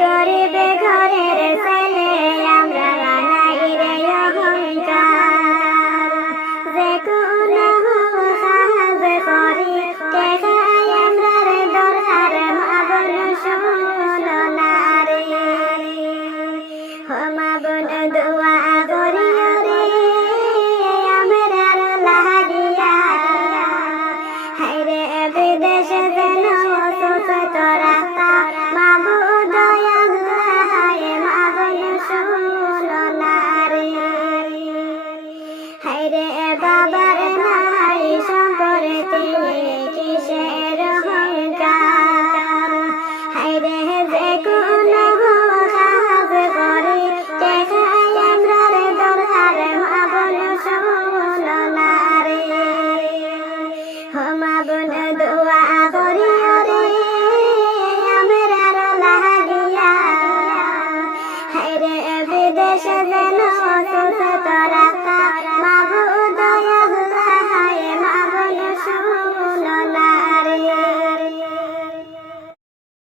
গরিবে ঘরের ছেলে আমরা বানাই রে অহংকার, যে কোনো সাহায্য করি টেকাই আমরা রে দরকার, মা বোন শোনো না রে, মা বোন দোয়া করি রে আমরা লাগিয়া, হায়রে বিদেশে যেন সুস্থ রাখতা মাবুদ আল্লাহ, মা বোন শোনো না রে, হায়রে বাবার নাই সম্পর্কে কিসের অহংকার, হায়রে যে কোনো কাজ করি টেকাই আমরা রে দরকার, মা বোন শোনো না রে, মা বোন দোয়া করি রে আমরা লাগিয়া, হায়রে বিদেশে যেন সুস্থ রাখতা